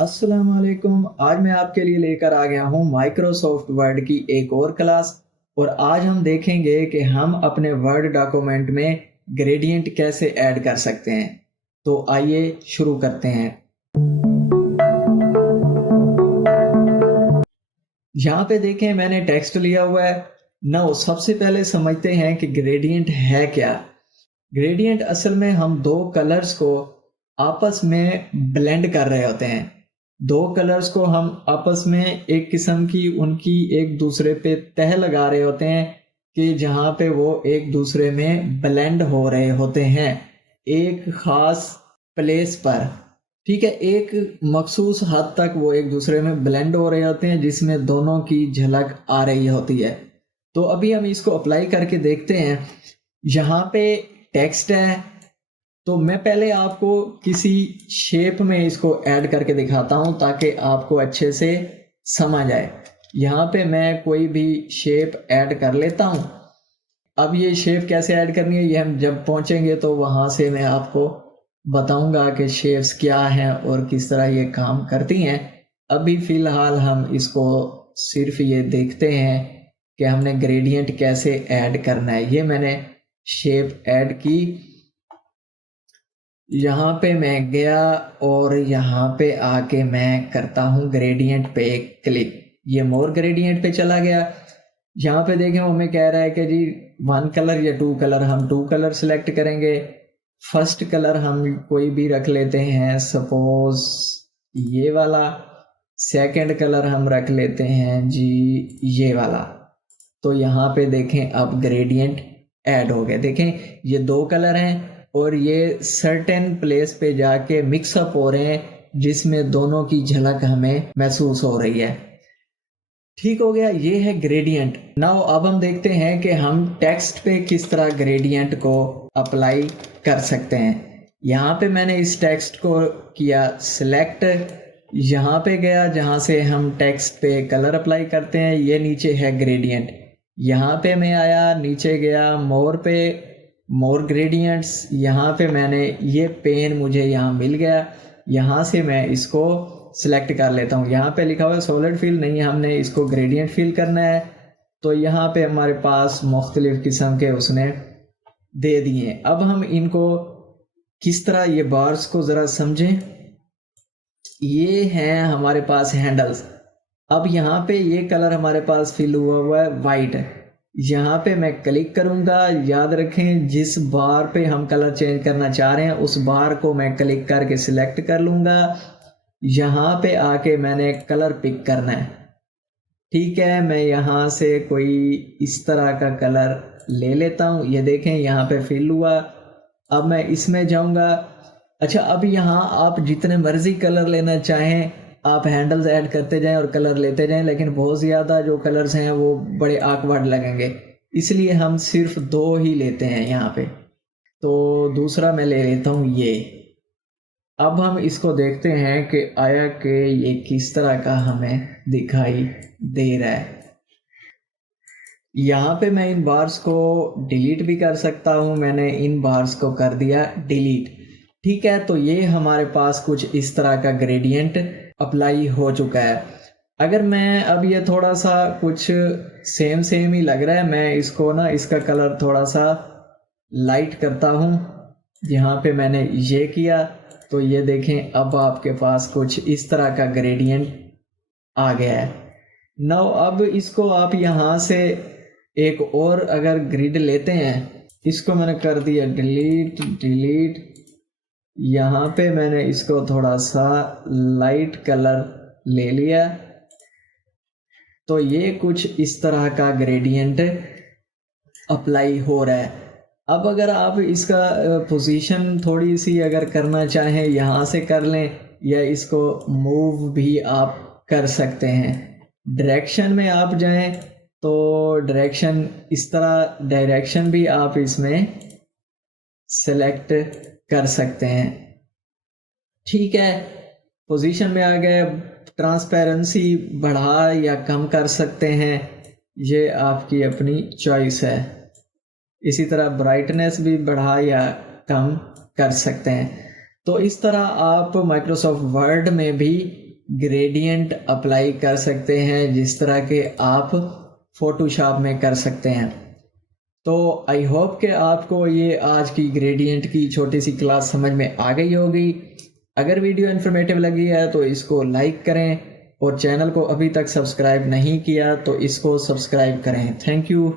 अस्सलाम वालेकुम। आज मैं आपके लिए लेकर आ गया हूँ माइक्रोसॉफ्ट वर्ड की एक और क्लास। और आज हम देखेंगे कि हम अपने वर्ड डॉक्यूमेंट में ग्रेडियंट कैसे ऐड कर सकते हैं। तो आइए शुरू करते हैं। यहाँ पे देखें मैंने टेक्स्ट लिया हुआ है। नाउ सबसे पहले समझते हैं कि ग्रेडियंट है क्या। ग्रेडियंट असल में हम दो कलर्स को आपस में ब्लेंड कर रहे होते हैं। दो कलर्स को हम आपस में एक किस्म की उनकी एक दूसरे पे तह लगा रहे होते हैं कि जहाँ पे वो एक दूसरे में ब्लेंड हो रहे होते हैं एक खास प्लेस पर। ठीक है, एक मखसूस हद तक वो एक दूसरे में ब्लेंड हो रहे होते हैं जिसमें दोनों की झलक आ रही होती है। तो अभी हम इसको अप्लाई करके देखते हैं। यहाँ पे टेक्स्ट है, तो मैं पहले आपको किसी शेप में इसको ऐड करके दिखाता हूं ताकि आपको अच्छे से समझ आए। यहाँ पे मैं कोई भी शेप ऐड कर लेता हूं। अब ये शेप कैसे ऐड करनी है ये हम जब पहुंचेंगे तो वहां से मैं आपको बताऊंगा कि शेप्स क्या हैं और किस तरह ये काम करती हैं। अभी फिलहाल हम इसको सिर्फ ये देखते हैं कि हमने ग्रेडियंट कैसे ऐड करना है। ये मैंने शेप ऐड की, यहाँ पे मैं गया और यहाँ पे आके मैं करता हूँ ग्रेडियंट पे क्लिक। ये मोर ग्रेडियंट पे चला गया। यहाँ पे देखें वो हमें कह रहा है कि जी वन कलर या टू कलर। हम टू कलर सिलेक्ट करेंगे। फर्स्ट कलर हम कोई भी रख लेते हैं, सपोज ये वाला। सेकंड कलर हम रख लेते हैं जी ये वाला। तो यहाँ पे देखें अब ग्रेडियंट ऐड हो गए। देखें ये दो कलर हैं और ये सर्टेन प्लेस पे जाके मिक्सअप हो रहे हैं जिसमें दोनों की झलक हमें महसूस हो रही है। ठीक हो गया, ये है ग्रेडियंट। नाउ अब हम देखते हैं कि हम टेक्स्ट पे किस तरह ग्रेडियंट को अप्लाई कर सकते हैं। यहाँ पे मैंने इस टेक्स्ट को किया सिलेक्ट। यहाँ पे गया जहाँ से हम टेक्स्ट पे कलर अप्लाई करते हैं, ये नीचे है ग्रेडियंट। यहाँ पे मैं आया, नीचे गया मोर पे, मोर ग्रेडियंट्स। यहाँ पे मैंने ये पेन मुझे यहाँ मिल गया, यहाँ से मैं इसको सिलेक्ट कर लेता हूँ। यहाँ पे लिखा हुआ है सॉलिड फिल, नहीं हमने इसको ग्रेडियंट फिल करना है। तो यहाँ पे हमारे पास मुख्तलिफ किस्म के उसने दे दिए। अब हम इनको किस तरह ये बार्स को ज़रा समझें। ये हैं हमारे पास हैंडल्स। अब यहाँ पे ये कलर हमारे पास फिल हुआ हुआ है वाइट। यहाँ पे मैं क्लिक करूँगा। याद रखें जिस बार पे हम कलर चेंज करना चाह रहे हैं उस बार को मैं क्लिक करके सिलेक्ट कर लूँगा। यहाँ पे आके मैंने कलर पिक करना है। ठीक है, मैं यहाँ से कोई इस तरह का कलर ले लेता हूँ। ये देखें यहाँ पे फिल हुआ। अब मैं इसमें जाऊँगा। अच्छा, अब यहाँ आप जितने मर्जी कलर लेना चाहें आप हैंडल्स ऐड करते जाएं और कलर लेते जाएं, लेकिन बहुत ज़्यादा जो कलर्स हैं वो बड़े ऑकवर्ड लगेंगे, इसलिए हम सिर्फ दो ही लेते हैं यहाँ पे। तो दूसरा मैं ले लेता हूँ ये। अब हम इसको देखते हैं कि आया कि ये किस तरह का हमें दिखाई दे रहा है। यहाँ पे मैं इन बार्स को डिलीट भी कर सकता हूँ। मैंने इन बार्स को कर दिया डिलीट। ठीक है, तो ये हमारे पास कुछ इस तरह का ग्रेडियंट अप्लाई हो चुका है। अगर मैं अब ये थोड़ा सा कुछ सेम सेम ही लग रहा है, मैं इसको ना इसका कलर थोड़ा सा लाइट करता हूँ। यहाँ पे मैंने ये किया तो ये देखें अब आपके पास कुछ इस तरह का ग्रेडियंट आ गया है। नाउ अब इसको आप यहाँ से एक और अगर ग्रिड लेते हैं, इसको मैंने कर दिया डिलीट डिलीट। यहाँ पे मैंने इसको थोड़ा सा लाइट कलर ले लिया। तो ये कुछ इस तरह का ग्रेडियंट अप्लाई हो रहा है। अब अगर आप इसका पोजीशन थोड़ी सी अगर करना चाहें यहाँ से कर लें, या इसको मूव भी आप कर सकते हैं। डायरेक्शन में आप जाएं तो डायरेक्शन इस तरह डायरेक्शन भी आप इसमें सेलेक्ट कर सकते हैं। ठीक है, पोजीशन में आ गए। ट्रांसपेरेंसी बढ़ा या कम कर सकते हैं, ये आपकी अपनी चॉइस है। इसी तरह ब्राइटनेस भी बढ़ा या कम कर सकते हैं। तो इस तरह आप माइक्रोसॉफ्ट वर्ड में भी ग्रेडियंट अप्लाई कर सकते हैं जिस तरह के आप फोटोशॉप में कर सकते हैं। तो आई होप कि आपको ये आज की ग्रेडियंट की छोटी सी क्लास समझ में आ गई होगी। अगर वीडियो इन्फॉर्मेटिव लगी है तो इसको लाइक करें और चैनल को अभी तक सब्सक्राइब नहीं किया तो इसको सब्सक्राइब करें। Thank you.